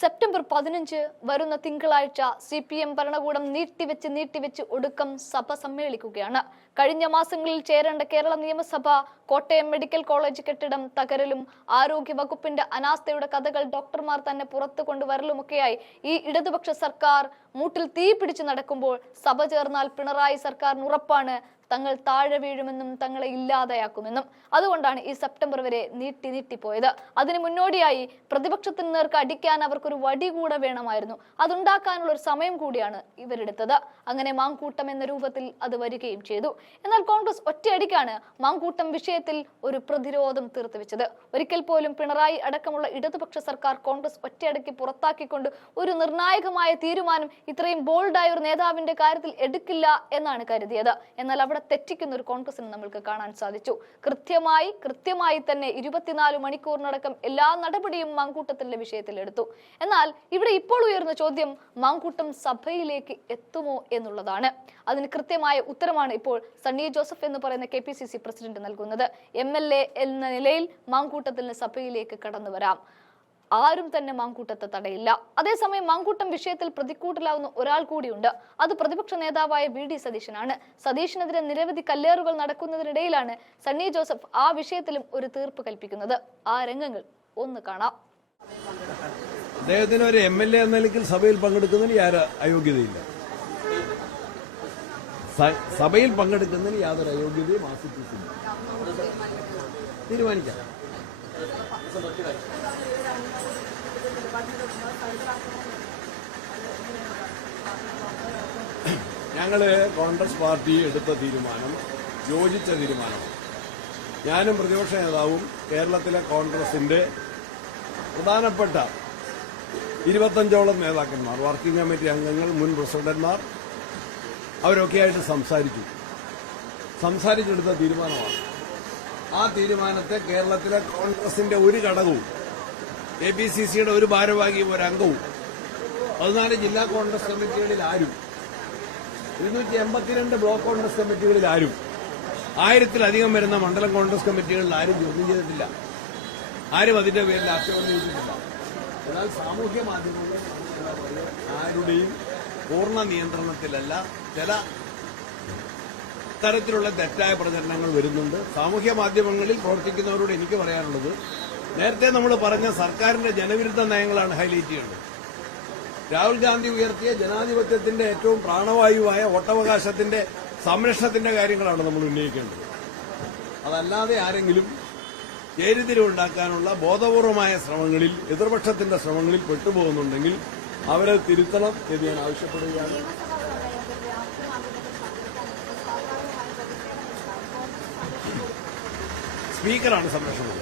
September പതിനഞ്ച് വരുന്ന തിങ്കളാഴ്ച സി പി എം ഭരണകൂടം നീട്ടിവെച്ച് നീട്ടിവെച്ച് ഒടുക്കം സഭ സമ്മേളിക്കുകയാണ്. കഴിഞ്ഞ മാസങ്ങളിൽ ചേരേണ്ട കേരള നിയമസഭ കോട്ടയം മെഡിക്കൽ കോളേജ് കെട്ടിടം തകരലും ആരോഗ്യ വകുപ്പിന്റെ അനാസ്ഥയുടെ കഥകൾ ഡോക്ടർമാർ തന്നെ പുറത്തു കൊണ്ടുവരലുമൊക്കെയായി. ഈ ഇടതുപക്ഷ സർക്കാർ മൂട്ടിൽ തീ പിടിച്ചു നടക്കുമ്പോൾ സഭ ചേർന്നാൽ പിണറായി സർക്കാരിന് ഉറപ്പാണ് തങ്ങൾ താഴെ വീഴുമെന്നും തങ്ങളെ ഇല്ലാതെയാക്കുമെന്നും അതുകൊണ്ടാണ് ഈ സെപ്റ്റംബർ വരെ നീട്ടി നീട്ടിപ്പോയത് അതിന് മുന്നോടിയായി പ്രതിപക്ഷത്തിന് നേർക്ക് അടിക്കാൻ അവർക്കൊരു വടി കൂടെ വേണമായിരുന്നു. അതുണ്ടാക്കാനുള്ള ഒരു സമയം കൂടിയാണ് ഇവരെടുത്തത്. അങ്ങനെ മാങ്കൂട്ടം എന്ന രൂപത്തിൽ അത് വരികയും ചെയ്തു. എന്നാൽ കോൺഗ്രസ് ഒറ്റയടിക്കാണ് മാങ്കൂട്ടം വിഷയത്തിൽ ഒരു പ്രതിരോധം തീർത്തുവെച്ചത്. ഒരിക്കൽ പോലും പിണറായി അടക്കമുള്ള ഇടതുപക്ഷ സർക്കാർ കോൺഗ്രസ് ഒറ്റയടക്കി പുറത്താക്കിക്കൊണ്ട് ഒരു നിർണായകമായ തീരുമാനം ഇത്രയും ബോൾഡായ ഒരു നേതാവിന്റെ കാര്യത്തിൽ എടുക്കില്ല എന്നാണ് കരുതിയത്. എന്നാൽ അവിടെ തെറ്റിക്കുന്ന ഒരു കോൺഗ്രസിന് നമ്മൾക്ക് കാണാൻ സാധിച്ചു. കൃത്യമായി കൃത്യമായി തന്നെ ഇരുപത്തിനാല് മണിക്കൂറിനടക്കം എല്ലാ നടപടിയും മാങ്കൂട്ടത്തിന്റെ വിഷയത്തിൽ എടുത്തു. എന്നാൽ ഇവിടെ ഇപ്പോൾ ഉയർന്ന ചോദ്യം മാങ്കൂട്ടം സഭയിലേക്ക് എത്തുമോ എന്നുള്ളതാണ്. അതിന് കൃത്യമായ ഉത്തരമാണ് ഇപ്പോൾ സണ്ണി ജോസഫ് എന്ന് പറയുന്ന K P C C president നൽകുന്നത്. എം എൽ എ എന്ന നിലയിൽ മാങ്കൂട്ടത്തിന് സഭയിലേക്ക് കടന്നു വരാം. ആരും തന്നെ മാങ്കൂട്ടത്തെ തടയില്ല. അതേസമയം മാങ്കൂട്ടം വിഷയത്തിൽ പ്രതിക്കൂട്ടിലാവുന്ന ഒരാൾ കൂടിയുണ്ട്. അത് പ്രതിപക്ഷ നേതാവായ വി ഡി സതീശനാണ്. സതീശനെതിരെ നിരവധി കല്ലേറുകൾ നടക്കുന്നതിനിടയിലാണ് സണ്ണി ജോസഫ് ആ വിഷയത്തിലും ഒരു തീർപ്പ് കൽപ്പിക്കുന്നത്. ആ രംഗങ്ങൾ ഒന്ന് കാണാം. അദ്ദേഹത്തിന് ഒരു എം എൽ എ എന്ന നിലയ്ക്ക് സഭയിൽ പങ്കെടുക്കുന്നതിന് അയോഗ്യതയില്ല? സഭയിൽ പങ്കെടുക്കുന്നതിന് യാതൊരു അയോഗ്യതയും ആസിപ്പിച്ചില്ല തീരുമാനിക്കാം. ഞങ്ങൾ കോൺഗ്രസ് പാർട്ടി എടുത്ത തീരുമാനം യോജിച്ച തീരുമാനം. ഞാനും പ്രതിപക്ഷ നേതാവും കേരളത്തിലെ കോൺഗ്രസിന്റെ പ്രധാനപ്പെട്ട ഇരുപത്തഞ്ചോളം നേതാക്കന്മാർ വർക്കിംഗ് കമ്മിറ്റി അംഗങ്ങൾ മുൻ പ്രസിഡന്റ്മാർ അവരൊക്കെയായിട്ട് സംസാരിച്ചു. സംസാരിച്ചെടുത്ത തീരുമാനമാണ്. ആ തീരുമാനത്തെ കേരളത്തിലെ കോൺഗ്രസിന്റെ ഒരു ഘടകവും എ ബി സി സിയുടെ ഒരു ഭാരവാഹിയും ഒരു അംഗവും പതിനാല് ജില്ലാ കോൺഗ്രസ് കമ്മിറ്റികളിൽ ആരും ഇരുന്നൂറ്റി എൺപത്തിരണ്ട് ബ്ലോക്ക് കോൺഗ്രസ് കമ്മിറ്റികളിൽ ആരും ആയിരത്തിലധികം വരുന്ന മണ്ഡലം കോൺഗ്രസ് കമ്മിറ്റികളിൽ ആരും ചോദ്യം ചെയ്തിട്ടില്ല. ആരും അതിന്റെ പേരിൽ ആക്ഷേപം ഉന്നയിച്ചിട്ടില്ല എന്നാൽ സാമൂഹ്യ മാധ്യമങ്ങളിൽ ആരുടെയും പൂർണ നിയന്ത്രണത്തിലല്ല ചില തരത്തിലുള്ള തെറ്റായ പ്രചരണങ്ങൾ വരുന്നുണ്ട്. സാമൂഹ്യ മാധ്യമങ്ങളിൽ പ്രവർത്തിക്കുന്നവരോട് എനിക്ക് പറയാനുള്ളത് നേരത്തെ നമ്മൾ പറഞ്ഞ സർക്കാരിന്റെ ജനവിരുദ്ധ നയങ്ങളാണ് ഹൈലൈറ്റ് ചെയ്യേണ്ടത്. രാഹുൽ ഗാന്ധി ഉയർത്തിയ ജനാധിപത്യത്തിന്റെ ഏറ്റവും പ്രാണവായുവായ വോട്ടവകാശത്തിന്റെ സംരക്ഷണത്തിന്റെ കാര്യങ്ങളാണ് നമ്മൾ ഉന്നയിക്കേണ്ടത്. അതല്ലാതെ ആരെങ്കിലും ചേരിതിരിവുണ്ടാക്കാനുള്ള ബോധപൂർവമായ ശ്രമങ്ങളിൽ എതിർപക്ഷത്തിന്റെ ശ്രമങ്ങളിൽ പെട്ടുപോകുന്നുണ്ടെങ്കിൽ അവരെ തിരുത്തണം എന്ന് ഞാൻ ആവശ്യപ്പെടുകയാണ്. സ്പീക്കറാണ് സംരക്ഷണം